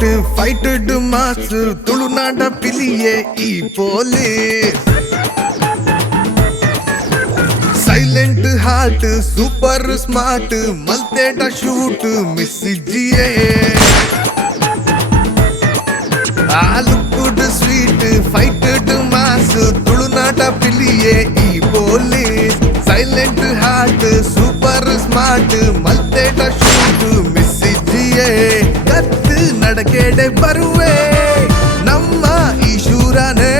street fighter mass तुलुनाडा पिलिये ई police silent heart super smart मल्तेटा शूट मिस जिए लुक्ड स्वीट फाइटेड मास तुलुनाडा पिलिये ई police silent heart super smart मल्तेटा शूट मिस जिए कत्तु नडकेडे बरुवे नम्म ईशूरने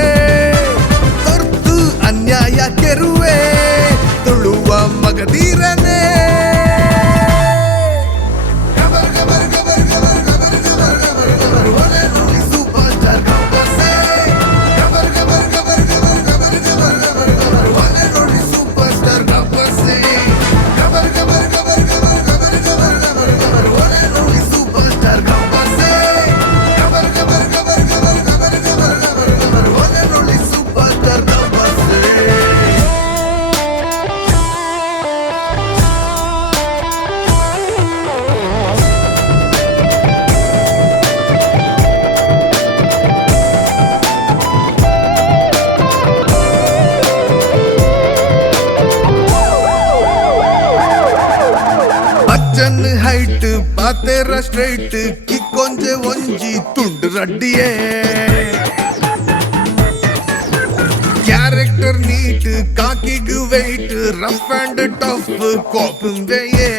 तोर्तु अन्याय केरुवे ತುಳುವ ಮಗದೀರನೆ ಹೈಟ್ ಪಾತೆರ ಸ್ಟ್ರೈಟ್ ಕಿಕ್ಕೊಂಜೆ ಒಂಜಿ ತುಂಡು ರಡ್ಡಿಯೇ ಕ್ಯಾರೆಕ್ಟರ್ ನೀಟ್ ಕಾಕಿಗ್ ವೆಯ್ಟ್ ರಫ್ ಅಂಡ್ ಟಫ್ ಕೋಪುಂದೆಯೇ